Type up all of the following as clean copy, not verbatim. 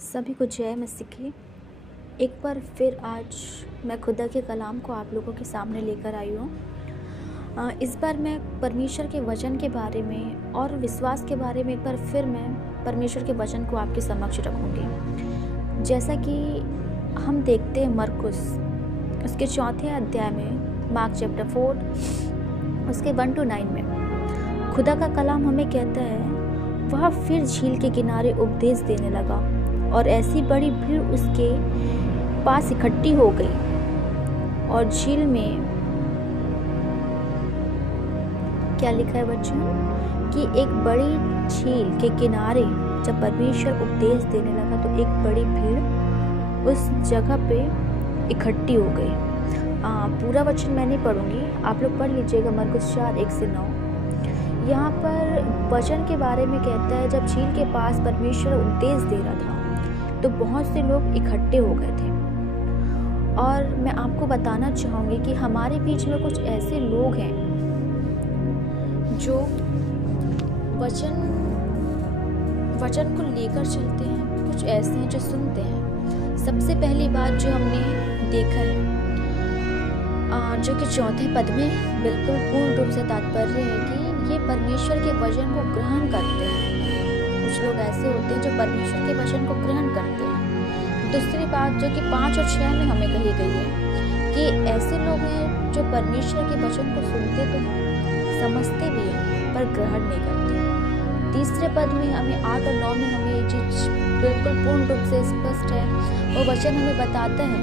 सभी को जय मसीह की। एक बार फिर आज मैं खुदा के कलाम को आप लोगों के सामने लेकर आई हूँ। इस बार मैं परमेश्वर के वचन के बारे में और विश्वास के बारे में एक बार फिर मैं परमेश्वर के वचन को आपके समक्ष रखूँगी। जैसा कि हम देखते हैं मरकुस उसके 4 अध्याय में, मार्क चैप्टर 4 उसके 1 to 9 में खुदा का कलाम हमें कहता है, वह फिर झील के किनारे उपदेश देने लगा और ऐसी बड़ी भीड़ उसके पास इकट्ठी हो गई। और झील में क्या लिखा है बच्चों कि एक बड़ी झील के किनारे जब परमेश्वर उपदेश देने लगा तो एक बड़ी भीड़ उस जगह पे इकट्ठी हो गई। पूरा वचन मैं नहीं पढ़ूंगी, आप लोग पढ़ लीजिएगा। मरकुस 4:1-9 यहाँ पर वचन के बारे में कहता है, जब झील के पास परमेश्वर उपदेश दे रहा था तो बहुत से लोग इकट्ठे हो गए थे। और मैं आपको बताना चाहूँगी कि हमारे बीच में कुछ ऐसे लोग हैं जो वचन को लेकर चलते हैं, कुछ ऐसे हैं जो सुनते हैं। सबसे पहली बात जो हमने देखा है, जो कि 4 पद में बिल्कुल पूर्ण रूप से तात्पर्य है कि ये परमेश्वर के वचन को ग्रहण करते हैं। कुछ लोग ऐसे होते हैं जो परमेश्वर के वचन को ग्रहण करते हैं। दूसरी बात जो कि 5 और 6 में हमें कही गई है कि ऐसे लोग हैं जो परमेश्वर के वचन को सुनते तो समझते भी हैं पर ग्रहण नहीं करते। तीसरे पद में हमें 8 और 9 में हमें ये चीज बिल्कुल पूर्ण रूप से स्पष्ट है। वो वचन हमें बताता है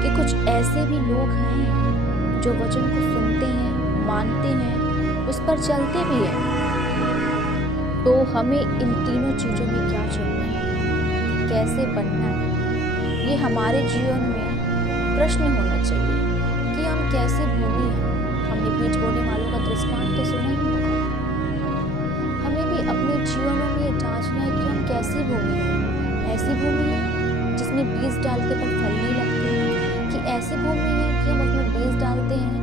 कि कुछ ऐसे भी लोग हैं जो वचन को सुनते हैं, मानते हैं, उस पर चलते भी हैं। तो हमें इन तीनों चीज़ों में क्या चलना है, कैसे बनना है, ये हमारे जीवन में प्रश्न होना चाहिए कि हम कैसे भूमि हैं। हमने बीज बोने वालों का दृष्टांत तो सुना ही होगा। हमें भी अपने जीवनों में ये जांचना है कि हम कैसी भूमि हैं। ऐसी भूमि है जिसमें बीज डालते पर फल नहीं लगते, कि ऐसी भूमि है कि हम उसमें बीज डालते हैं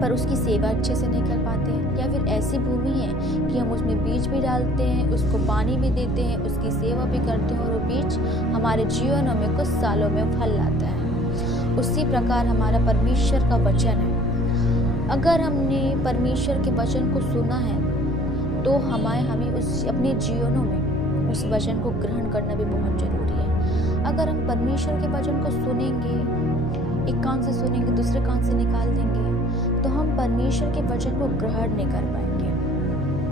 पर उसकी सेवा अच्छे से नहीं कर पाते, या फिर ऐसी भूमि है कि हम उसमें बीज भी डालते हैं, उसको पानी भी देते हैं, उसकी सेवा भी करते हैं और वो बीज हमारे जीवनों में कुछ सालों में फल लाता है। उसी प्रकार हमारा परमेश्वर का वचन है। अगर हमने परमेश्वर के वचन को सुना है तो हमें उस अपने जीवनों में उस वचन को ग्रहण करना भी बहुत जरूरी है। अगर हम परमेश्वर के वचन को सुनेंगे, एक कान से सुनेंगे दूसरे कान से निकाल देंगे, तो हम परमेश्वर के वचन को ग्रहण नहीं कर पाएंगे।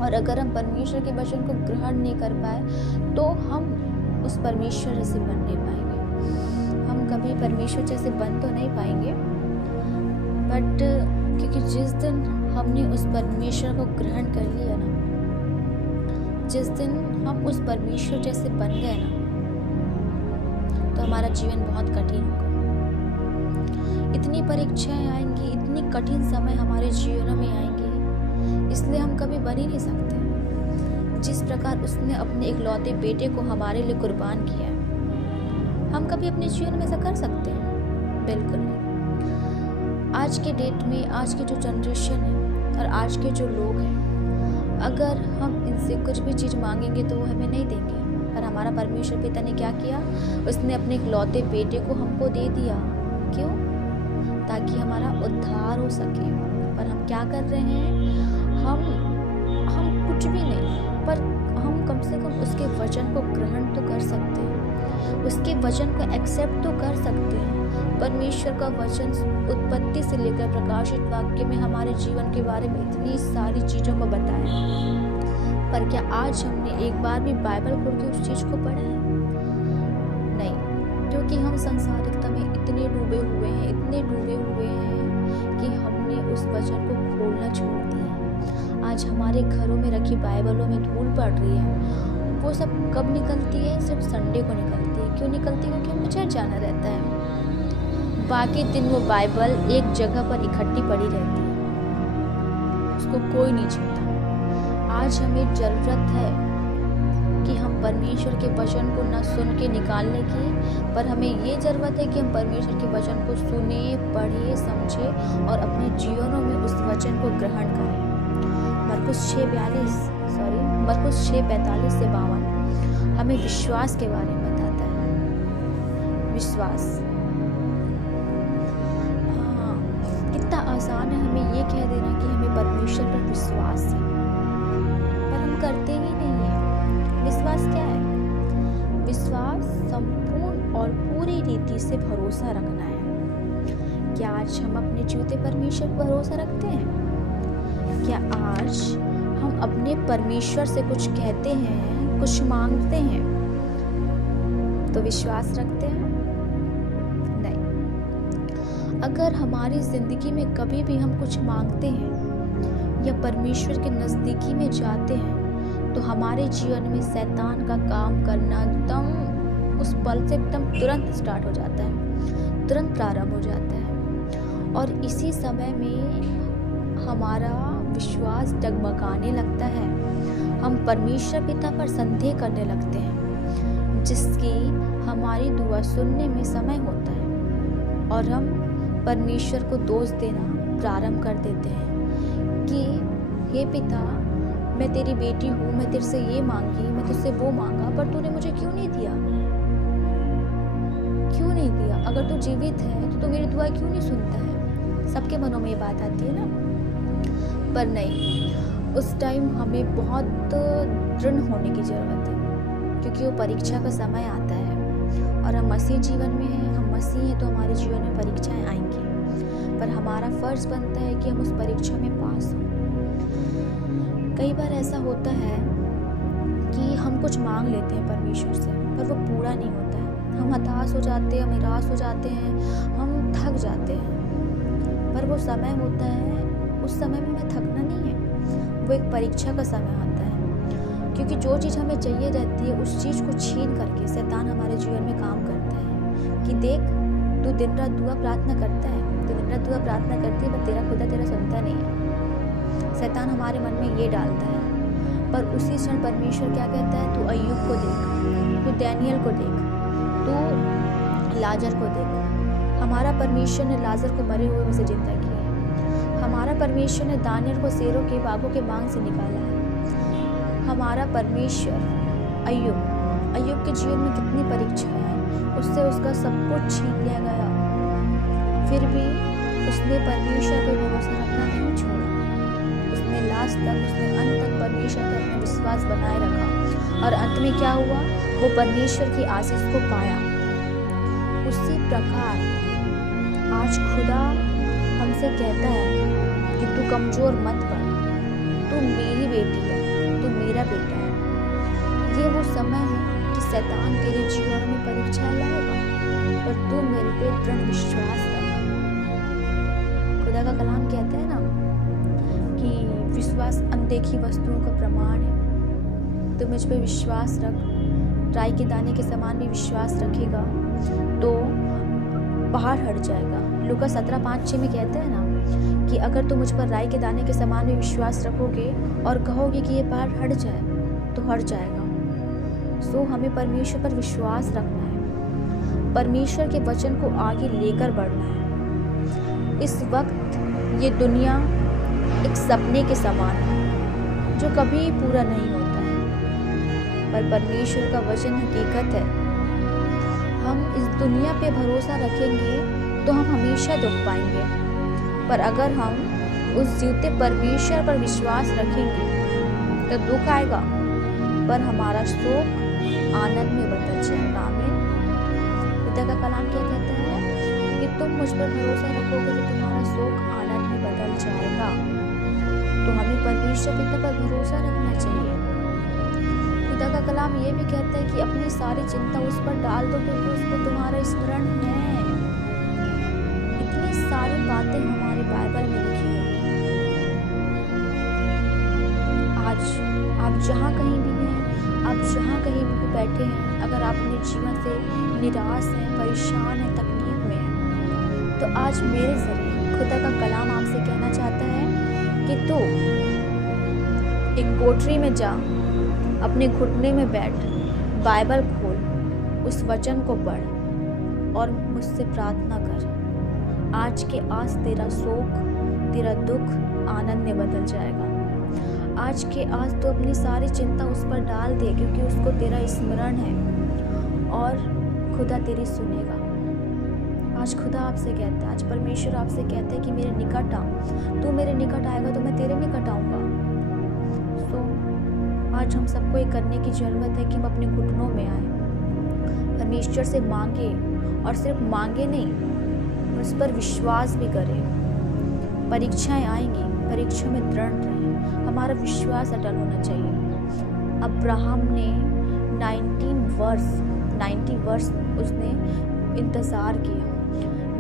और अगर हम परमेश्वर के वचन को ग्रहण नहीं कर पाए तो हम उस परमेश्वर जैसे बन नहीं पाएंगे। हम कभी परमेश्वर जैसे बन तो नहीं पाएंगे, बट क्योंकि जिस दिन हमने उस परमेश्वर को ग्रहण कर लिया ना, जिस दिन हम उस परमेश्वर जैसे बन गए ना, तो हमारा जीवन बहुत कठिन होगा। इतनी परीक्षाएं आएंगी, इतनी कठिन समय हमारे जीवनों में आएंगे, इसलिए हम कभी बन ही नहीं सकते। जिस प्रकार उसने अपने इकलौते बेटे को हमारे लिए कुर्बान किया है, हम कभी अपने जीवन में ऐसा कर सकते हैं? बिल्कुल नहीं। आज के डेट में, आज की जो जनरेशन है और आज के जो लोग हैं, अगर हम इनसे कुछ भी चीज़ मांगेंगे तो वो हमें नहीं देंगे। पर हमारा परमेश्वर पिता ने क्या किया? उसने अपने इकलौते बेटे को हमको दे दिया। क्यों? ताकि हमारा उद्धार हो सके। पर हम क्या कर रहे हैं? हम कुछ भी नहीं, पर हम कम से कम उसके वचन को ग्रहण तो कर सकते हैं, उसके वचन को एक्सेप्ट तो कर सकते हैं। परमेश्वर का वचन उत्पत्ति से लेकर प्रकाशित वाक्य में हमारे जीवन के बारे में इतनी सारी चीज़ों को बताया, पर क्या आज हमने एक बार भी बाइबल खोल के उस चीज़ को पढ़ा है? नहीं, क्योंकि हम संसारिकता में इतने डूबे हुए हैं कि हमने उस वचन को खोलना छोड़ दिया। आज हमारे घरों में रखी बाइबलों में धूल पड़ रही है। वो सब कब निकलती है? सिर्फ संडे को निकलती है। क्यों निकलती है? क्योंकि हमें चर्च जाना रहता है। बाकी दिन वो बाइबल एक जगह पर इकट्ठी पड़ी रहती है, उसको कोई नहीं छूता। आज हमें ज़रूरत है कि हम परमेश्वर के वचन को न सुन के निकालने की, पर हमें ये ज़रूरत है कि हम परमेश्वर के वचन को सुने, पढ़े, समझे और अपने जीवनों में उस वचन को ग्रहण करें। मरकुस 6:45 से 52 हमें विश्वास के बारे में बताता है। विश्वास, हाँ, कितना आसान है हमें ये कह देना कि हमें परमेश्वर पर विश्वास है, पर हम करते ही नहीं है। विश्वास क्या है? विश्वास संपूर्ण और पूरी रीति से भरोसा रखना है। क्या आज हम अपने जीवते परमेश्वर पर भरोसा रखते हैं? क्या आज हम अपने परमेश्वर से कुछ कहते हैं, कुछ मांगते हैं तो विश्वास रखते हैं? नहीं। अगर हमारी जिंदगी में कभी भी हम कुछ मांगते हैं या परमेश्वर के नजदीकी में जाते हैं तो हमारे जीवन में शैतान का काम करना एकदम उस पल से एकदम तुरंत स्टार्ट हो जाता है, तुरंत प्रारंभ हो जाता है। और इसी समय में हमारा विश्वास डगमगाने लगता है। हम परमेश्वर पिता पर संदेह करने लगते हैं, जिसकी हमारी दुआ सुनने में समय होता है, और हम परमेश्वर को दोष देना प्रारंभ कर देते हैं कि हे पिता, मैं तेरी बेटी हूँ, मैं तेरे से ये मांगी, मैं तुझसे वो मांगा, पर तूने मुझे क्यों नहीं दिया? क्यों नहीं दिया? अगर तू जीवित है तो तू मेरी दुआ क्यों नहीं सुनता है? सबके मनों में ये बात आती है ना। पर नहीं, उस टाइम हमें बहुत दृढ़ होने की ज़रूरत है, क्योंकि वो परीक्षा का समय आता है और हम मसीह जीवन में हैं, हम मसीह हैं तो हमारे जीवन में परीक्षाएं आएंगी, पर हमारा फर्ज बनता है कि हम उस परीक्षा में पास हों। कई बार ऐसा होता है कि हम कुछ मांग लेते हैं परमेश्वर से, पर वो पूरा नहीं होता है। हम हताश हो जाते हैं, हम निराश हो जाते हैं, हम थक जाते हैं, पर वो समय होता है, उस समय में हमें थकना नहीं है, वो एक परीक्षा का समय आता है। क्योंकि जो चीज़ हमें चाहिए रहती है उस चीज़ को छीन करके शैतान हमारे जीवन में काम करता है कि देख, तू दिन रात दुआ प्रार्थना करता है, तू दिन रात दुआ प्रार्थना करती है, पर तेरा खुदा तेरा सुनता नहीं है। शैतान हमारे मन में ये डालता है। पर उसी क्षण परमेश्वर क्या कहता है? तू अय्यूब को देख, तू डैनियल को देख, तू लाजर को देख। हमारा परमेश्वर ने लाजर को मरे हुए में से जिंदा किया है। हमारा परमेश्वर ने दानियल को शेरों के बागों के मांग से निकाला है। हमारा परमेश्वर अय्यूब के जीवन में कितनी परीक्षाएं हैं, उससे उसका सब कुछ छीन लिया गया, फिर भी उसने परमेश्वर पर भरोसा रखना नहीं छोड़ा। उसने लास्ट तक, उसने अंत तक परमेश्वर पर अपना विश्वास बनाए रखा, और अंत में क्या हुआ? वो परमेश्वर की आशीष को पाया। उसी प्रकार आज खुदा हमसे कहता है कि तू कमजोर मत पड़, तू मेरी बेटी है, तू मेरा बेटा है। ये वो समय है कि शैतान तेरे जीवन में परीक्षा लाएगा, पर तू मेरे पे दृढ़ विश्वास रख। खुदा का कलाम कहता है ना कि विश्वास अनदेखी वस्तुओं का प्रमाण है। तो मुझ पे विश्वास रख, राई के दाने के समान भी विश्वास रखेगा तो पहाड़ हट जाएगा। लूका 17:5-6 में कहते हैं ना कि अगर तुम मुझ पर राई के दाने के समान भी विश्वास रखोगे और कहोगे कि ये पहाड़ हट जाए तो हट जाएगा। सो हमें परमेश्वर पर विश्वास रखना है, परमेश्वर के वचन को आगे लेकर बढ़ना है। इस वक्त ये दुनिया एक सपने के समान है जो कभी पूरा नहीं होता है, पर परमेश्वर का वचन हकीकत है। हम इस दुनिया पे भरोसा रखेंगे तो हम हमेशा दुख पाएंगे, पर अगर हम उस जीवते परमेश्वर पर विश्वास रखेंगे तो दुख आएगा, पर हमारा शोक आनंद में बदल जाएगा। आमीन। खुदा का कलाम क्या कहता है कि तुम मुझ पर भरोसा रखोगे तो तुम्हारा शोक आनंद में बदल जाएगा। तो हमें परमेश्वर पिता पर भरोसा रखना चाहिए। खुदा का कलाम ये भी कहता है कि अपनी सारी चिंता उस पर डाल दो, क्योंकि उसको तुम्हारा स्मरण है। इतनी सारी बातें हमारे बाइबल में लिखी हुई हैं। आज आप जहाँ कहीं भी हैं, आप जहाँ कहीं भी बैठे हैं, अगर आप अपने जीवन से निराश हैं, परेशान हैं, तकलीफ में हैं, तो आज मेरे जरिए खुदा का कलाम आपसे कहना चाहता है कि तू एक कोठरी में जा, अपने घुटने में बैठ, बाइबल खोल, उस वचन को पढ़ और मुझसे प्रार्थना कर। आज के आज तेरा शोक, तेरा दुख आनंद में बदल जाएगा। आज तो अपनी सारी चिंता उस पर डाल दे, क्योंकि उसको तेरा स्मरण है और खुदा तेरी सुनेगा। आज खुदा आपसे कहता है, आज परमेश्वर आपसे कहता है कि मेरे निकट आओ। तू मेरे निकट आएगा तो मैं तेरे निकट आऊँगा। आज हम सबको ये करने की ज़रूरत है कि हम अपने घुटनों में आए, परमेश्वर से मांगे, और सिर्फ मांगे नहीं, उस पर विश्वास भी करें। परीक्षाएं आएंगी, परीक्षा में दृढ़ रहें, हमारा विश्वास अटल होना चाहिए। अब्राहम ने 90 वर्ष उसने इंतज़ार किया।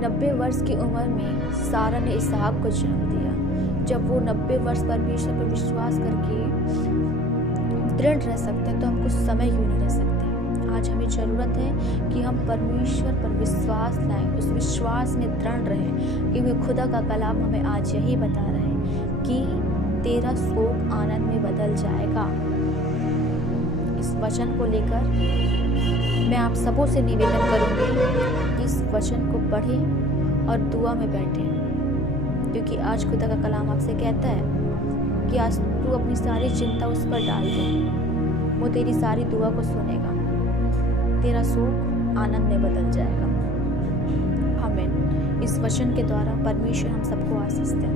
90 वर्ष की उम्र में सारा ने इसहाक को जन्म दिया। जब वो 90 वर्ष परमेश्वर पर विश्वास करके दृढ़ रह सकते हैं तो हम कुछ समय यूँ नहीं रह सकते। आज हमें ज़रूरत है कि हम परमेश्वर पर विश्वास लाएं, उस विश्वास में दृढ़ रहें, क्योंकि खुदा का कलाम हमें आज यही बता रहा है कि तेरा शोक आनंद में बदल जाएगा। इस वचन को लेकर मैं आप सबों से निवेदन करूंगी, इस वचन को पढ़ें और दुआ में बैठें, क्योंकि आज खुदा का कलाम आपसे कहता है कि आज तू अपनी सारी चिंता उस पर डाल दे, वो तेरी सारी दुआ को सुनेगा, तेरा शोक आनंद में बदल जाएगा। आमीन। इस वचन के द्वारा परमेश्वर हम सबको आशीष दे।